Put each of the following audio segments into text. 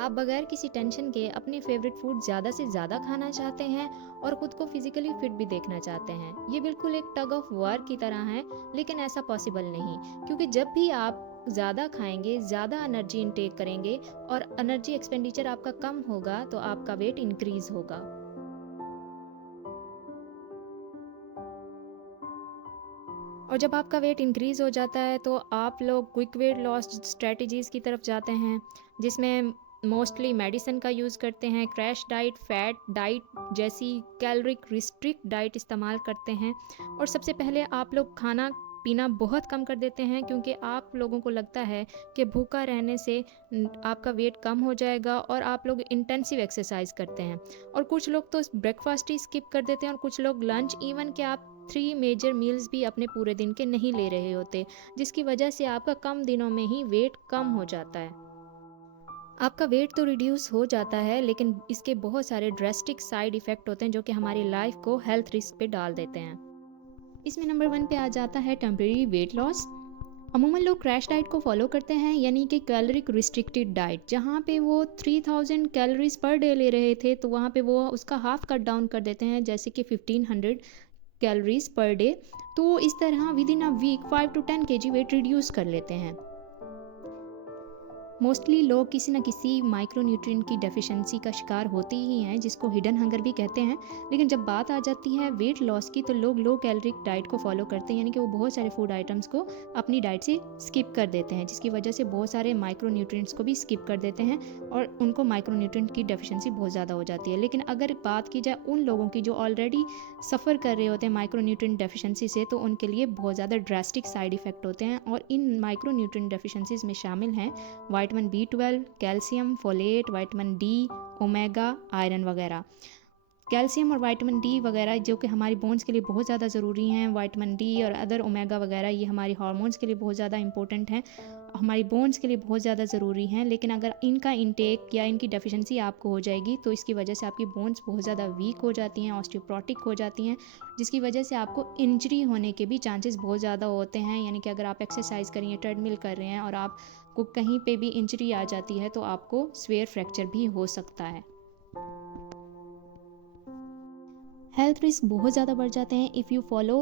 आप बगैर किसी टेंशन के अपने फेवरेट फूड ज़्यादा से ज़्यादा खाना चाहते हैं और खुद को फिजिकली फिट भी देखना चाहते हैं। ये बिल्कुल एक टग ऑफ वार की तरह है, लेकिन ऐसा पॉसिबल नहीं, क्योंकि जब भी आप ज़्यादा खाएंगे, ज़्यादा एनर्जी इनटेक करेंगे और एनर्जी एक्सपेंडिचर आपका कम होगा, तो आपका वेट इंक्रीज होगा। और जब आपका वेट इंक्रीज़ हो जाता है तो आप लोग क्विक वेट लॉस स्ट्रेटजीज़ की तरफ जाते हैं, जिसमें मोस्टली मेडिसिन का यूज़ करते हैं, क्रैश डाइट, फैट डाइट जैसी कैलोरिक रिस्ट्रिक्ट डाइट इस्तेमाल करते हैं। और सबसे पहले आप लोग खाना पीना बहुत कम कर देते हैं, क्योंकि आप लोगों को लगता है कि भूखा रहने से आपका वेट कम हो जाएगा, और आप लोग इंटेंसिव एक्सरसाइज करते हैं। और कुछ लोग तो ब्रेकफास्ट ही स्किप कर देते हैं, और कुछ लोग लंच, इवन कि आप 3 मेजर मील्स भी अपने पूरे दिन के नहीं ले रहे होते, जिसकी वजह से आपका कम दिनों में ही वेट कम हो जाता है। आपका वेट तो रिड्यूस हो जाता है, लेकिन इसके बहुत सारे ड्रेस्टिक साइड इफ़ेक्ट होते हैं जो कि हमारी लाइफ को हेल्थ रिस्क पे डाल देते हैं। इसमें नंबर 1 पे आ जाता है टेम्परेरी वेट लॉस। अमूमन लोग क्रैश डाइट को फॉलो करते हैं, यानी कि कैलोरिक रिस्ट्रिक्टेड डाइट, जहाँ पे वो 3000 कैलोरीज पर डे ले रहे थे, तो वहाँ पे वो उसका हाफ कट डाउन कर देते हैं, जैसे कि 1500 कैलोरीज पर डे। तो इस तरह within a week 5 to 10 KG weight reduce कर लेते हैं। मोस्टली लोग किसी न किसी माइक्रोन्यूट्रिएंट की डेफिशिएंसी का शिकार होते ही हैं, जिसको हिडन हंगर भी कहते हैं। लेकिन जब बात आ जाती है वेट लॉस की, तो लोग लो कैलोरिक डाइट को फॉलो करते हैं, यानी कि वो बहुत सारे फूड आइटम्स को अपनी डाइट से स्किप कर देते हैं, जिसकी वजह से बहुत सारे माइक्रोन्यूट्रिएंट्स को भी स्किप कर देते हैं और उनको माइक्रोन्यूट्रिएंट की डेफिशिएंसी बहुत ज़्यादा हो जाती है। लेकिन अगर बात की जाए उन लोगों की जो ऑलरेडी सफ़र कर रहे होते हैं माइक्रोन्यूट्रिएंट डेफिशिएंसी से, तो उनके लिए बहुत ज़्यादा ड्रास्टिक साइड इफ़ेक्ट होते हैं। और इन माइक्रोन्यूट्रिएंट डेफिशिएंसीज में शामिल हैं vitamin B12, calcium, folate, vitamin D, omega, iron वगैरह। कैल्शियम और विटामिन डी वगैरह जो कि हमारी बोन्स के लिए बहुत ज़्यादा ज़रूरी हैं, विटामिन डी और अदर ओमेगा वगैरह, ये हमारी हार्मोन्स के लिए बहुत ज़्यादा इंपॉर्टेंट हैं, हमारी बोन्स के लिए बहुत ज़्यादा ज़रूरी हैं। लेकिन अगर इनका इंटेक या इनकी डेफिशिएंसी आपको हो जाएगी, तो इसकी वजह से आपकी बोन्स बहुत ज़्यादा वीक हो जाती हैं, ऑस्टियोप्रोटिक हो जाती हैं, जिसकी वजह से आपको इंजरी होने के भी चांसेस बहुत ज़्यादा होते हैं। यानी कि अगर आप एक्सरसाइज कर रही हैं, ट्रेडमिल कर रहे हैं और आपको कहीं पे भी इंजरी आ जाती है, तो आपको स्वेयर फ्रैक्चर भी हो सकता है। हेल्थ रिस्क बहुत ज़्यादा बढ़ जाते हैं if you follow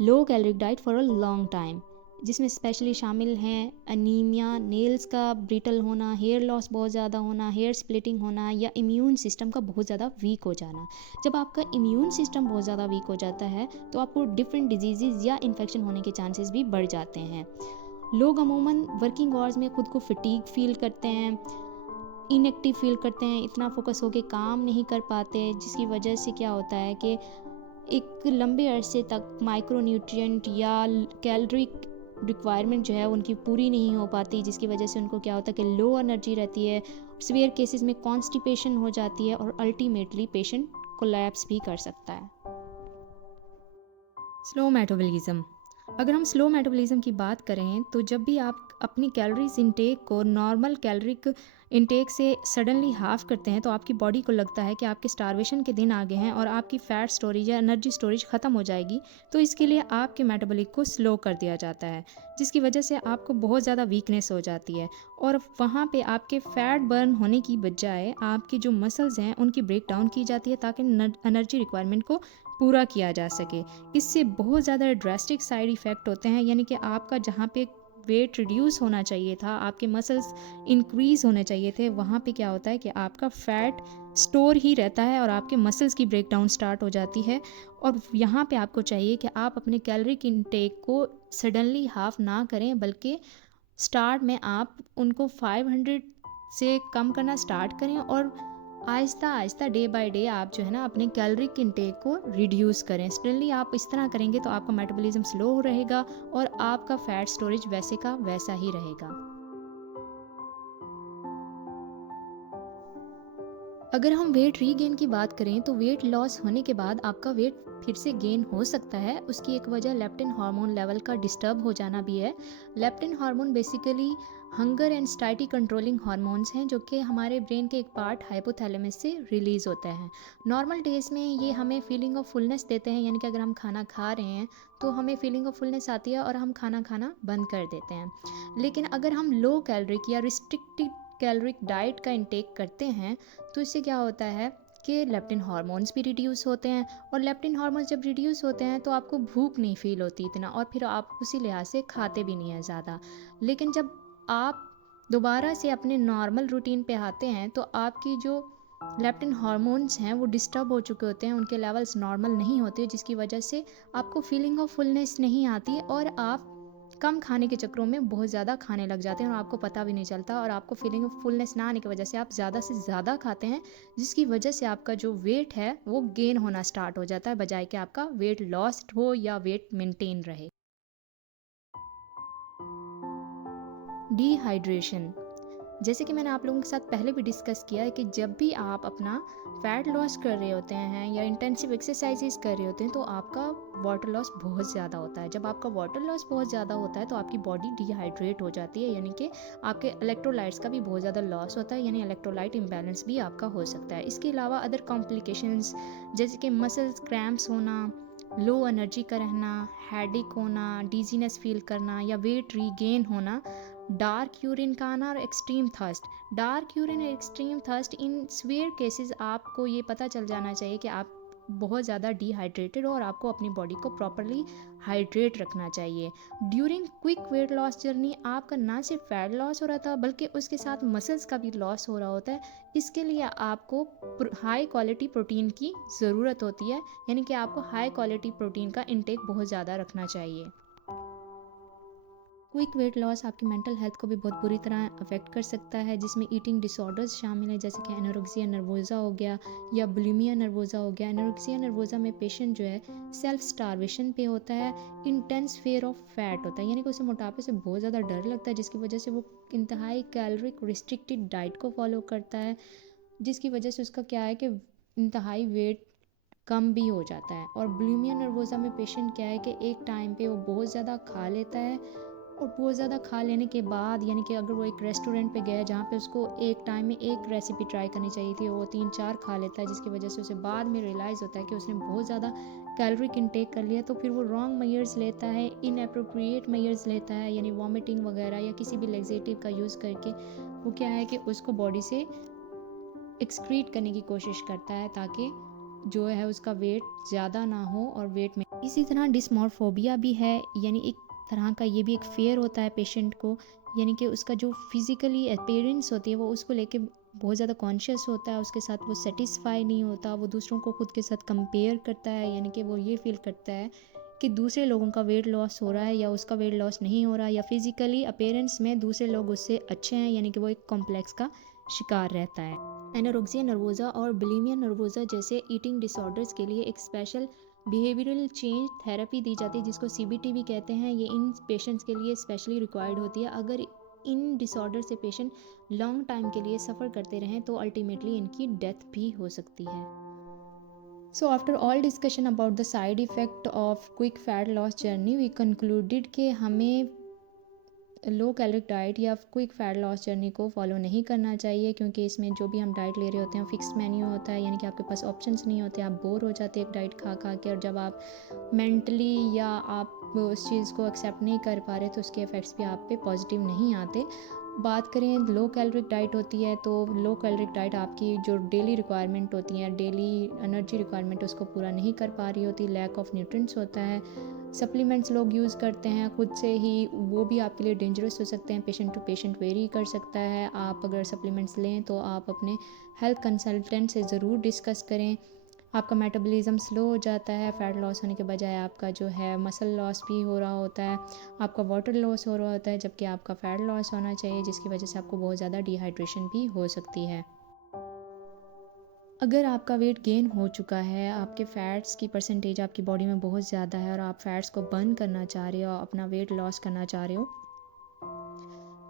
low caloric diet for a long time, जिसमें स्पेशली शामिल हैं अनीमिया, नेल्स का ब्रिटल होना, हेयर लॉस बहुत ज़्यादा होना, हेयर स्प्लिटिंग होना, या इम्यून सिस्टम का बहुत ज़्यादा वीक हो जाना। जब आपका इम्यून सिस्टम बहुत ज़्यादा वीक हो जाता है, तो आपको डिफरेंट डिजीज़ या इन्फेक्शन होने के चांसेस भी बढ़ जाते हैं। लोग अमूमन वर्किंग आवर्स में खुद को फटीग फील करते हैं, इनएक्टिव फील करते हैं, इतना फोकस होके काम नहीं कर पाते, जिसकी वजह से क्या होता है कि एक लंबे अरसे तक माइक्रोन्यूट्रिएंट या कैलोरिक रिक्वायरमेंट जो है उनकी पूरी नहीं हो पाती, जिसकी वजह से उनको क्या होता है कि लो एनर्जी रहती है, सीवियर केसेस में कॉन्स्टिपेशन हो जाती है और अल्टीमेटली पेशेंट कोलैप्स भी कर सकता है। Slow metabolism. अगर हम स्लो मेटाबॉलिज्म की बात करें, तो जब भी आप अपनी कैलोरीज इंटेक को नॉर्मल कैलोरिक इंटेक से सडनली हाफ करते हैं, तो आपकी बॉडी को लगता है कि आपके स्टारवेशन के दिन आ गए हैं और आपकी फ़ैट स्टोरेज या एनर्जी स्टोरेज ख़त्म हो जाएगी। तो इसके लिए आपके मेटाबॉलिक को स्लो कर दिया जाता है, जिसकी वजह से आपको बहुत ज़्यादा वीकनेस हो जाती है, और वहाँ पे आपके फ़ैट बर्न होने की बजाय आपकी जो मसल्स हैं उनकी ब्रेक डाउन की जाती है, ताकि एनर्जी रिक्वायरमेंट को पूरा किया जा सके। इससे बहुत ज़्यादा ड्रास्टिक साइड इफ़ेक्ट होते हैं, यानी कि आपका जहाँ पे वेट रिड्यूस होना चाहिए था, आपके मसल्स इंक्रीज़ होने चाहिए थे, वहाँ पे क्या होता है कि आपका फ़ैट स्टोर ही रहता है और आपके मसल्स की ब्रेकडाउन स्टार्ट हो जाती है। और यहाँ पे आपको चाहिए कि आप अपने कैलोरिक इंटेक को सडनली हाफ ना करें, बल्कि स्टार्ट में आप उनको 500 से कम करना स्टार्ट करें, और Aahista Aahista day by day आप जो है ना अपने कैलोरिक इंटेक को रिड्यूस करें। सडनली आप इस तरह करेंगे तो आपका मेटाबॉलिज्म स्लो रहेगा और आपका फैट स्टोरेज वैसे का वैसा ही रहेगा। अगर हम वेट रीगेन की बात करें, तो वेट लॉस होने के बाद आपका वेट फिर से गेन हो सकता है। उसकी एक वजह लेप्टिन हार्मोन लेवल का डिस्टर्ब हो जाना भी है। Leptin hormone basically hunger and satiety controlling hormones हैं, जो कि हमारे ब्रेन के एक पार्ट हाइपोथैलेमस से रिलीज़ होता है। नॉर्मल डेज में ये हमें फीलिंग ऑफ फुलनेस देते हैं, यानी कि अगर हम खाना खा रहे हैं तो हमें फीलिंग ऑफ फुलनेस आती है और हम खाना खाना बंद कर देते हैं। लेकिन अगर हम लो कैलोरिक या रिस्ट्रिक्टेड कैलोरिक डाइट का इंटेक करते हैं तो इससे क्या होता है कि लेप्टिन हार्मोन्स भी रिड्यूस होते हैं, और लेप्टिन हार्मोन्स जब रिड्यूस होते हैं तो आपको भूख नहीं फील होती इतना, और फिर आप उसी लिहाज से खाते भी नहीं हैं ज़्यादा। लेकिन जब आप दोबारा से अपने नॉर्मल रूटीन पे आते हैं तो आपकी जो लेप्टिन हार्मोन्स हैं वो डिस्टर्ब हो चुके होते हैं, उनके लेवल्स नॉर्मल नहीं होते, जिसकी वजह से आपको फीलिंग ऑफ फुलनेस नहीं आती और आप कम खाने के चक्करों में बहुत ज़्यादा खाने लग जाते हैं और आपको पता भी नहीं चलता, और आपको फीलिंग ऑफ फुलनेस ना आने की वजह से आप ज़्यादा से ज़्यादा खाते हैं, जिसकी वजह से आपका जो वेट है वो गेन होना स्टार्ट हो जाता है, बजाय कि आपका वेट लॉस हो या वेट मेंटेन रहे। डिहाइड्रेशन, जैसे कि मैंने आप लोगों के साथ पहले भी डिस्कस किया है कि जब भी आप अपना फैट लॉस कर रहे होते हैं या इंटेंसिव एक्सरसाइजेस कर रहे होते हैं तो आपका वाटर लॉस बहुत ज़्यादा होता है। जब आपका वाटर लॉस बहुत ज़्यादा होता है तो आपकी बॉडी डिहाइड्रेट हो जाती है, यानी कि आपके इलेक्ट्रोलाइट्स का भी बहुत ज़्यादा लॉस होता है, यानी इलेक्ट्रोलाइट इम्बैलेंस भी आपका हो सकता है। इसके अलावा अदर कॉम्प्लिकेशंस जैसे कि मसल्स क्रैम्प्स होना, लो एनर्जी का रहना, हेडेक होना, डिजीनेस फील करना या वेट रीगेन होना, डार्क यूरिन का आना और एक्सट्रीम थर्स्ट। डार्क यूरिन और extreme thirst in severe cases आपको ये पता चल जाना चाहिए कि आप बहुत ज़्यादा डिहाइड्रेटेड हो और आपको अपनी बॉडी को प्रॉपरली हाइड्रेट रखना चाहिए। During quick weight loss journey आपका ना सिर्फ फैट लॉस हो रहा था बल्कि उसके साथ मसल्स का भी लॉस हो रहा होता है। इसके लिए आपको हाई क्वालिटी प्रोटीन की ज़रूरत होती है, यानी कि आपको हाई क्वालिटी प्रोटीन का इंटेक बहुत ज़्यादा रखना चाहिए। क्विक वेट लॉस आपकी मेंटल हेल्थ को भी बहुत बुरी तरह अफेक्ट कर सकता है, जिसमें ईटिंग डिसऑर्डर्स शामिल हैं, जैसे कि एनोरेक्सिया नर्वोसा हो गया या बुलिमिया नर्वोसा हो गया। एनोरेक्सिया नर्वोसा में पेशेंट जो है सेल्फ स्टारवेशन पे होता है, इंटेंस फेयर ऑफ फैट होता है, यानी कि उसे मोटापे से बहुत ज़्यादा डर लगता है, जिसकी वजह से वो इंतहाई कैलोरिक रिस्ट्रिक्टेड डाइट को फॉलो करता है, जिसकी वजह से उसका क्या है कि इंतहाई वेट कम भी हो जाता है। और बुलिमिया नर्वोसा में पेशेंट क्या है कि एक टाइम पे वो बहुत ज़्यादा खा लेता है, और बहुत ज़्यादा खा लेने के बाद यानी कि अगर वो एक रेस्टोरेंट पे गया जहाँ पे उसको एक टाइम में एक रेसिपी ट्राई करनी चाहिए थी, वो 3-4 खा लेता है, जिसकी वजह से उसे बाद में रियलाइज़ होता है कि उसने बहुत ज़्यादा कैलोरिक इंटेक कर लिया, तो फिर वो रॉन्ग मेजर्स लेता है, इनअप्रोप्रिएट मेजर्स लेता है, यानी वॉमिटिंग वगैरह या किसी भी लेग्जेटिव का यूज़ करके वो क्या है कि उसको बॉडी से एक्सक्रीट करने की कोशिश करता है ताकि जो है उसका वेट ज़्यादा ना हो और वेट में। इसी तरह डिस्मॉर्फोबिया भी है, यानी एक तरह का ये भी एक फेयर होता है पेशेंट को, यानी कि उसका जो फिज़िकली अपीयरेंस होती है वो उसको लेके बहुत ज़्यादा कॉन्शियस होता है, उसके साथ वो सेटिस्फाई नहीं होता, वो दूसरों को खुद के साथ कंपेयर करता है, यानी कि वो ये फील करता है कि दूसरे लोगों का वेट लॉस हो रहा है या उसका वेट लॉस नहीं हो रहा, या फिज़िकली अपीयरेंस में दूसरे लोग उससे अच्छे हैं, यानी कि वो एक कॉम्प्लेक्स का शिकार रहता है। एनोरेक्सिया नर्वोसा और बुलिमिया नर्वोसा जैसे ईटिंग डिसऑर्डर्स के लिए एक स्पेशल बिहेवियरल चेंज थेरेपी दी जाती है, जिसको सीबीटी भी कहते हैं। ये इन पेशेंट्स के लिए स्पेशली रिक्वायर्ड होती है। अगर इन डिसऑर्डर से पेशेंट लॉन्ग टाइम के लिए सफ़र करते रहें तो अल्टीमेटली इनकी डेथ भी हो सकती है। So after all discussion about the side effect of quick fat loss journey, we concluded कि हमें लो कैलोरिक डाइट या क्विक फैट लॉस जर्नी को फॉलो नहीं करना चाहिए, क्योंकि इसमें जो भी हम डाइट ले रहे होते हैं फिक्स्ड मेन्यू होता है, यानी कि आपके पास ऑप्शंस नहीं होते, आप बोर हो जाते हैं एक डाइट खा खा के, और जब आप मेंटली या आप उस चीज़ को एक्सेप्ट नहीं कर पा रहे तो उसके इफ़ेक्ट्स भी आप पे पॉजिटिव नहीं आते। बात करें लो कैलोरिक डाइट होती है तो लो कैलोरिक डाइट आपकी जो डेली रिक्वायरमेंट होती है, डेली एनर्जी रिक्वायरमेंट उसको पूरा नहीं कर पा रही होती, लैक ऑफ न्यूट्रिएंट्स होता है। सप्लीमेंट्स लोग यूज़ करते हैं खुद से ही, वो भी आपके लिए डेंजरस हो सकते हैं, पेशेंट टू पेशेंट वेरी कर सकता है। आप अगर सप्लीमेंट्स लें तो आप अपने हेल्थ कंसल्टेंट से ज़रूर डिस्कस करें। आपका मेटाबॉलिज्म स्लो हो जाता है, फैट लॉस होने के बजाय आपका जो है मसल लॉस भी हो रहा होता है, आपका वाटर लॉस हो रहा होता है, जबकि आपका फ़ैट लॉस होना चाहिए, जिसकी वजह से आपको बहुत ज़्यादा डिहाइड्रेशन भी हो सकती है। अगर आपका वेट गेन हो चुका है, आपके फ़ैट्स की परसेंटेज आपकी बॉडी में बहुत ज़्यादा है और आप फ़ैट्स को बर्न करना चाह रहे हो, अपना वेट लॉस करना चाह रहे हो,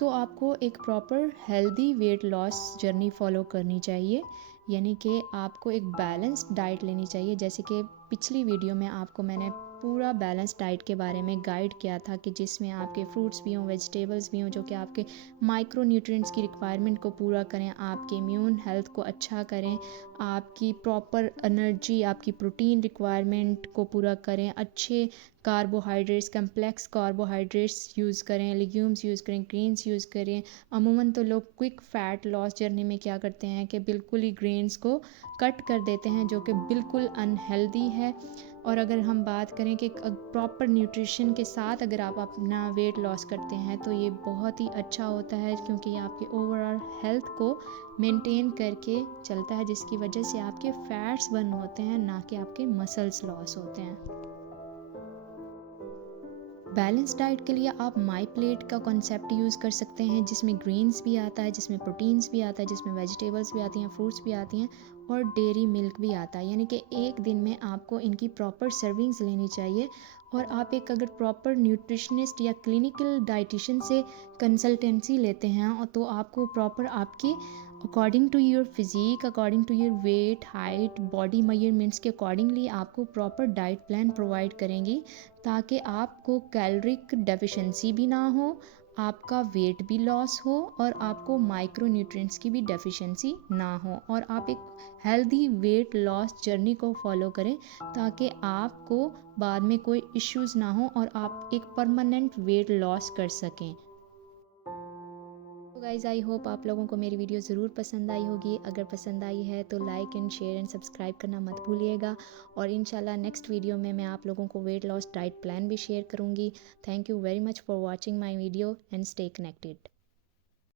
तो आपको एक proper healthy weight loss journey follow करनी चाहिए, यानी कि आपको एक बैलेंस्ड डाइट लेनी चाहिए। जैसे कि पिछली वीडियो में आपको मैंने पूरा बैलेंस डाइट के बारे में गाइड किया था कि जिसमें आपके फ्रूट्स भी हों, वेजिटेबल्स भी हों, जो कि आपके माइक्रो न्यूट्रिएंट्स की रिक्वायरमेंट को पूरा करें, आपके इम्यून हेल्थ को अच्छा करें, आपकी प्रॉपर एनर्जी, आपकी प्रोटीन रिक्वायरमेंट को पूरा करें, अच्छे कार्बोहाइड्रेट्स, कम्प्लेक्स कार्बोहाइड्रेट्स यूज़ करें, लेग्यूम्स यूज़ करें, ग्रेन्स यूज़ करें। अमूमन तो लोग क्विक फ़ैट लॉस जर्नी में क्या करते हैं कि बिल्कुल ही ग्रेन्स को कट कर देते हैं, जो कि बिल्कुल अनहेल्दी है। और अगर हम बात करें कि प्रॉपर न्यूट्रिशन के साथ अगर आप अपना वेट लॉस करते हैं तो ये बहुत ही अच्छा होता है, क्योंकि ये आपके ओवरऑल हेल्थ को मेंटेन करके चलता है, जिसकी वजह से आपके फैट्स बर्न होते हैं, ना कि आपके मसल्स लॉस होते हैं। बैलेंस डाइट के लिए आप माई प्लेट का कॉन्सेप्ट यूज़ कर सकते हैं, जिसमें ग्रीन्स भी आता है, जिसमें प्रोटीन्स भी आता है, जिसमें वेजिटेबल्स भी आती हैं, फ्रूट्स भी आती हैं और डेयरी मिल्क भी आता है। यानी कि एक दिन में आपको इनकी प्रॉपर सर्विंग्स लेनी चाहिए। और आप एक अगर प्रॉपर न्यूट्रिशनिस्ट या क्लिनिकल डाइटिशियन से कंसल्टेंसी लेते हैं और तो आपको प्रॉपर आपकी according to your physique, according to your weight, height, body measurements के अकॉर्डिंगली आपको प्रॉपर डाइट प्लान प्रोवाइड करेंगी, ताकि आपको कैलोरिक डेफिशिएंसी भी ना हो, आपका वेट भी लॉस हो और आपको माइक्रो न्यूट्रिएंट्स की भी डेफिशिएंसी ना हो, और आप एक हेल्दी वेट लॉस जर्नी को फॉलो करें, ताकि आपको बाद में कोई इश्यूज़ ना हो और आप एक परमानेंट वेट लॉस कर सकें। तो गाइज़, आई होप आप लोगों को मेरी वीडियो ज़रूर पसंद आई होगी। अगर पसंद आई है तो like and share and subscribe करना मत भूलिएगा। और इंशाल्लाह नेक्स्ट वीडियो में मैं आप लोगों को वेट लॉस डाइट प्लान भी शेयर करूँगी। Thank you very much for watching my video and stay connected.